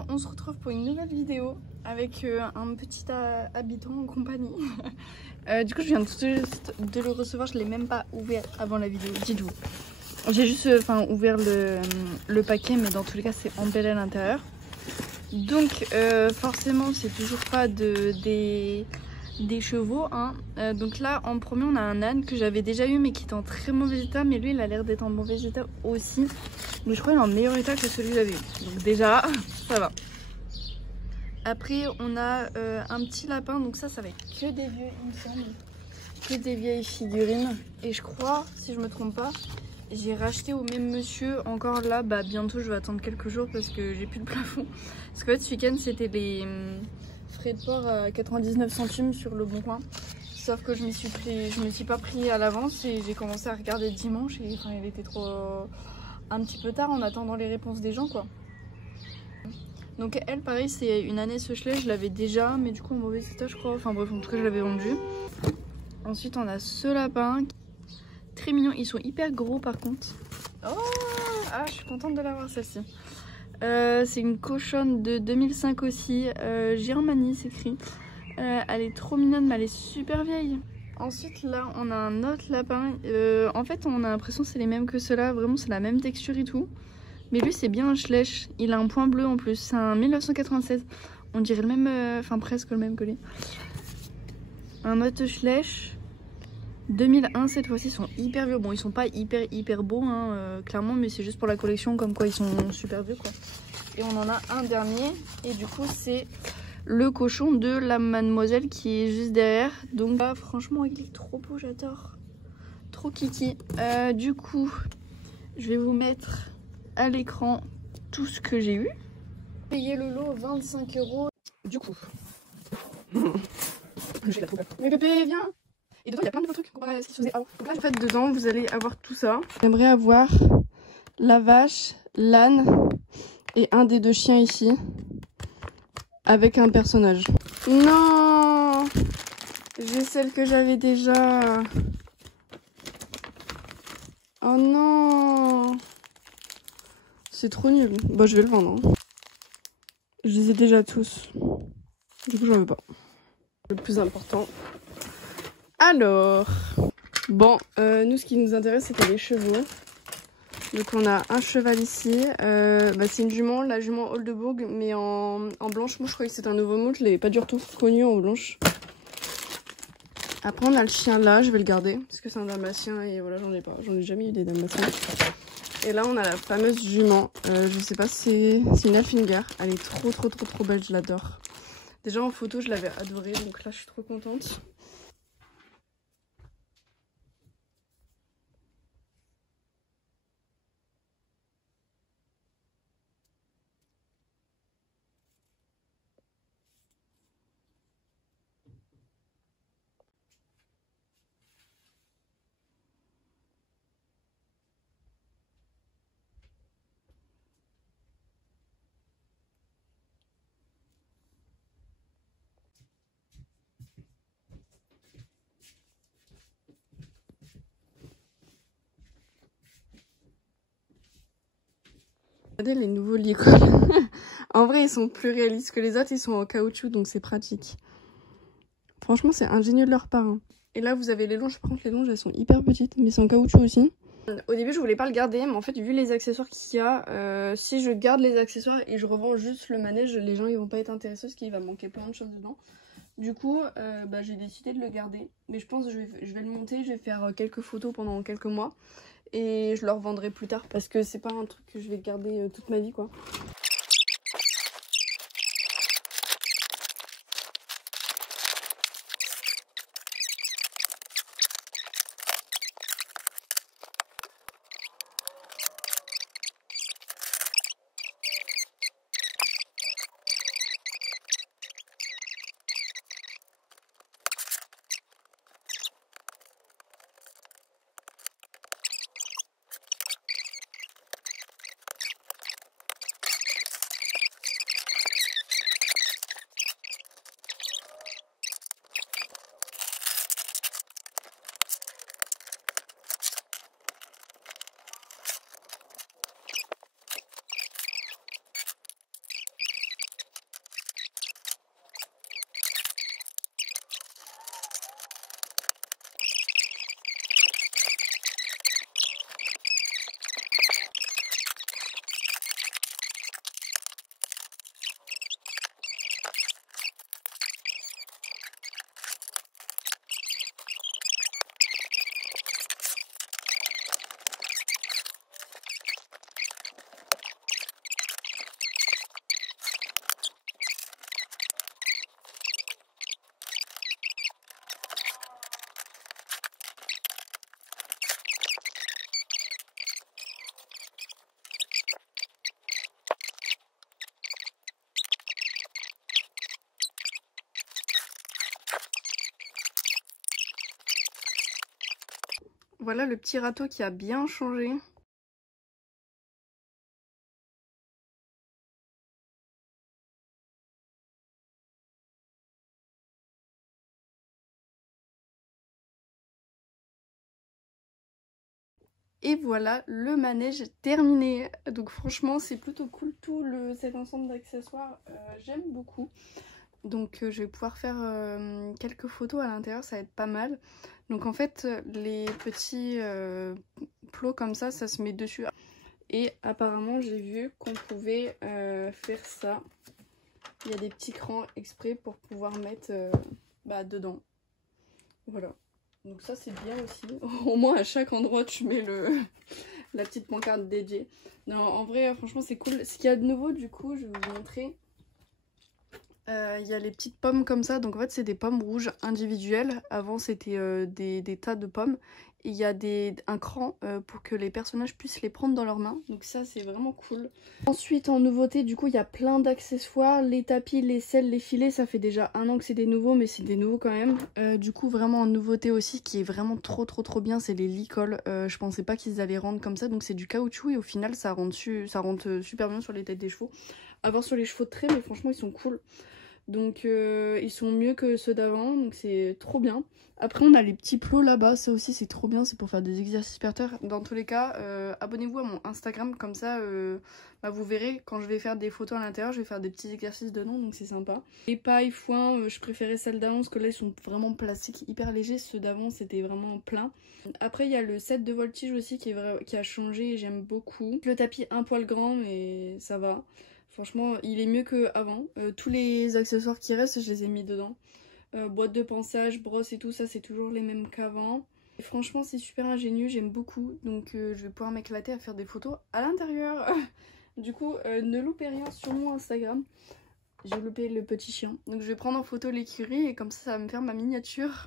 là on se retrouve pour une nouvelle vidéo avec un petit habitant en compagnie. Du coup je viens tout juste de le recevoir, je l'ai même pas ouvert avant la vidéo, dites-vous. J'ai juste ouvert le paquet, mais dans tous les cas c'est embellé à l'intérieur. Donc forcément c'est toujours pas des chevaux hein. Donc là en premier on a un âne que j'avais déjà eu mais qui était en très mauvais état, mais lui il a l'air d'être en mauvais état aussi, mais je crois qu'il est en meilleur état que celui que j'avais eu, donc déjà ça va. Après on a un petit lapin, donc ça va être que des vieux il me semble, que des vieilles figurines, et je crois, si je me trompe pas, j'ai racheté au même monsieur encore là, bah bientôt je vais attendre quelques jours parce que j'ai plus de plafond. Parce qu'en fait ce week-end c'était les frais de port à 99 centimes sur le Bon Coin. Sauf que je me suis pas pris à l'avance et j'ai commencé à regarder dimanche et enfin il était un petit peu tard en attendant les réponses des gens quoi. Donc elle pareil c'est une année Sechelais, je l'avais déjà mais du coup en mauvais état je crois, enfin bref en tout cas je l'avais vendu. Ensuite on a ce lapin, très mignon, ils sont hyper gros par contre. Oh ah je suis contente de l'avoir celle-ci. C'est une cochonne de 2005 aussi, Germanie s'écrit. Elle est trop mignonne mais elle est super vieille. Ensuite là on a un autre lapin, en fait on a l'impression que c'est les mêmes que ceux-là, vraiment c'est la même texture et tout. Mais lui c'est bien un Schlech, il a un point bleu en plus, c'est un 1996. On dirait le même, enfin presque le même que lui. Un autre Schlech, 2001 cette fois-ci, ils sont hyper vieux. Bon ils sont pas hyper beaux hein, clairement, mais c'est juste pour la collection comme quoi ils sont super vieux quoi. Et on en a un dernier et du coup c'est le cochon de la mademoiselle qui est juste derrière. Donc là franchement il est trop beau, j'adore. Trop kiki. Du coup je vais vous mettre à l'écran tout ce que j'ai eu. Payer le lot 25 €. Du coup j'ai la troupe. Mais bébé viens. Et dedans il y a plein de nouveaux trucs comparé à ce qui se faisait avant. Donc là en fait dedans vous allez avoir tout ça. J'aimerais avoir la vache, l'âne et un des deux chiens ici avec un personnage. Non, j'ai celle que j'avais déjà. Oh non, c'est trop nul. Bah je vais le vendre hein. Je les ai déjà tous, du coup j'en veux pas. Le plus important. Alors bon, nous ce qui nous intéresse c'était les chevaux. Donc on a un cheval ici, c'est une jument, la jument Oldebourg, mais en blanche. Moi je croyais que c'était un nouveau moult, je l'avais pas du tout connu en blanche. Après on a le chien là, je vais le garder, parce que c'est un dalmatien et voilà j'en ai jamais eu des dalmatiens. Et là on a la fameuse jument, je sais pas si c'est une Alfinger, elle est trop belle, je l'adore. Déjà en photo je l'avais adorée, donc là je suis trop contente. Regardez les nouveaux lits quoi. En vrai ils sont plus réalistes que les autres, ils sont en caoutchouc donc c'est pratique. Franchement c'est ingénieux de leur part hein. Et là vous avez les longes, par contre les longes elles sont hyper petites mais c'est en caoutchouc aussi. Au début je voulais pas le garder mais en fait vu les accessoires qu'il y a, si je garde les accessoires et je revends juste le manège, les gens ils vont pas être intéressés parce qu'il va manquer plein de choses dedans. Du coup j'ai décidé de le garder, mais je pense que je vais le monter, je vais faire quelques photos pendant quelques mois et je le revendrai plus tard parce que c'est pas un truc que je vais garder toute ma vie quoi. Voilà le petit râteau qui a bien changé. Et voilà, le manège terminé. Donc franchement, c'est plutôt cool. Cet ensemble d'accessoires, j'aime beaucoup. Donc je vais pouvoir faire quelques photos à l'intérieur, ça va être pas mal. Donc en fait, les petits plots comme ça se met dessus. Et apparemment, j'ai vu qu'on pouvait faire ça. Il y a des petits crans exprès pour pouvoir mettre dedans. Voilà. Donc ça c'est bien aussi. Au moins à chaque endroit tu mets la petite pancarte dédiée. Non, en vrai franchement c'est cool. Ce qu'il y a de nouveau du coup, je vais vous montrer. Il y a les petites pommes comme ça. Donc en fait c'est des pommes rouges individuelles. Avant c'était des tas de pommes. Et il y a un cran pour que les personnages puissent les prendre dans leurs mains. Donc ça c'est vraiment cool. Ensuite en nouveauté du coup il y a plein d'accessoires. Les tapis, les selles, les filets. Ça fait déjà 1 an que c'est des nouveaux, mais c'est des nouveaux quand même. Du coup vraiment en nouveauté aussi qui est vraiment trop bien, c'est les licoles. Je pensais pas qu'ils allaient rendre comme ça. Donc c'est du caoutchouc et au final ça rentre super bien sur les têtes des chevaux. À voir sur les chevaux de trait, mais franchement ils sont cool. Donc ils sont mieux que ceux d'avant, donc c'est trop bien. Après on a les petits plots là-bas, ça aussi c'est trop bien, c'est pour faire des exercices per terre. Dans tous les cas, abonnez-vous à mon Instagram, comme ça vous verrez quand je vais faire des photos à l'intérieur, je vais faire des petits exercices dedans, donc c'est sympa. Les pailles, foin, je préférais celles d'avant parce que là ils sont vraiment plastiques, hyper légers, ceux d'avant c'était vraiment plein. Après il y a le set de voltige aussi qui a changé et j'aime beaucoup. Le tapis un poil grand mais ça va. Franchement, il est mieux qu'avant. Tous les accessoires qui restent, je les ai mis dedans. Boîte de pansage, brosse et tout ça, c'est toujours les mêmes qu'avant. Franchement, c'est super ingénieux, j'aime beaucoup. Donc je vais pouvoir m'éclater à faire des photos à l'intérieur. Du coup, ne loupez rien sur mon Instagram. J'ai loupé le petit chien. Donc je vais prendre en photo l'écurie et comme ça va me faire ma miniature.